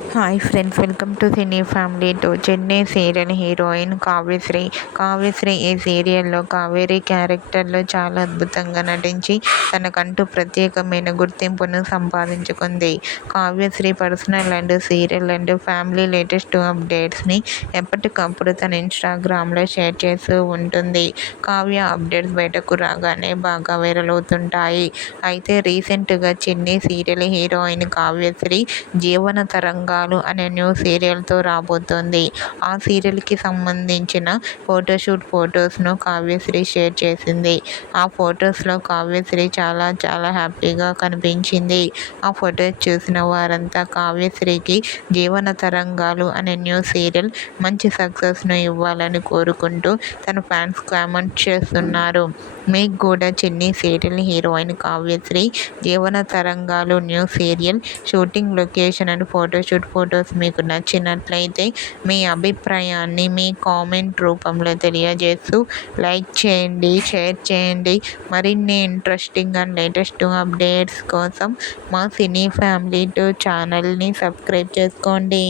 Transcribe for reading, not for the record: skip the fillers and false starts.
Hi friends, welcome to cine family two. Chennai serial heroine Kavyasri. Kavyasri ఈ సీరియల్లో కావేరి క్యారెక్టర్లో చాలా అద్భుతంగా నటించి తనకంటూ ప్రత్యేకమైన గుర్తింపును సంపాదించుకుంది. Kavyasri personal and serial and family latest అప్డేట్స్ని ఎప్పటికప్పుడు తన ఇన్స్టాగ్రామ్లో షేర్ చేస్తూ ఉంటుంది. కావ్య అప్డేట్స్ బయటకు రాగానే బాగా వైరల్ అవుతుంటాయి. అయితే రీసెంట్గా చెన్నై సీరియల్ హీరోయిన్ కావ్యశ్రీ జీవన తరంగాలు అనే న్యూ సీరియల్తో రాబోతోంది. ఆ సీరియల్కి సంబంధించిన ఫోటోషూట్ ఫొటోస్ను కావ్యశ్రీ షేర్ చేసింది. ఆ ఫొటోస్లో కావ్యశ్రీ చాలా చాలా హ్యాపీగా కనిపించింది. ఆ ఫొటోస్ చూసిన వారంతా కావ్యశ్రీకి జీవన తరంగాలు అనే న్యూ సీరియల్ మంచి సక్సెస్ను ఇవ్వాలని కోరుకుంటూ తన ఫ్యాన్స్ కామెంట్ చేస్తున్నారు. మీకు కూడా చెన్నై సీరియల్ హీరోయిన్ కావ్యశ్రీ జీవన తరంగాలు new serial shooting location and photoshoot photos మీకు నచ్చినట్లయితే మీ అభిప్రాయాన్ని మీ కామెంట్ రూపంలో తెలియజేస్తూ లైక్ చేయండి, షేర్ చేయండి. మరిన్ని ఇంట్రెస్టింగ్ అండ్ లేటెస్ట్ అప్డేట్స్ కోసం మా సినీ ఫ్యామిలీ 2 ఛానల్ని సబ్స్క్రైబ్ చేసుకోండి.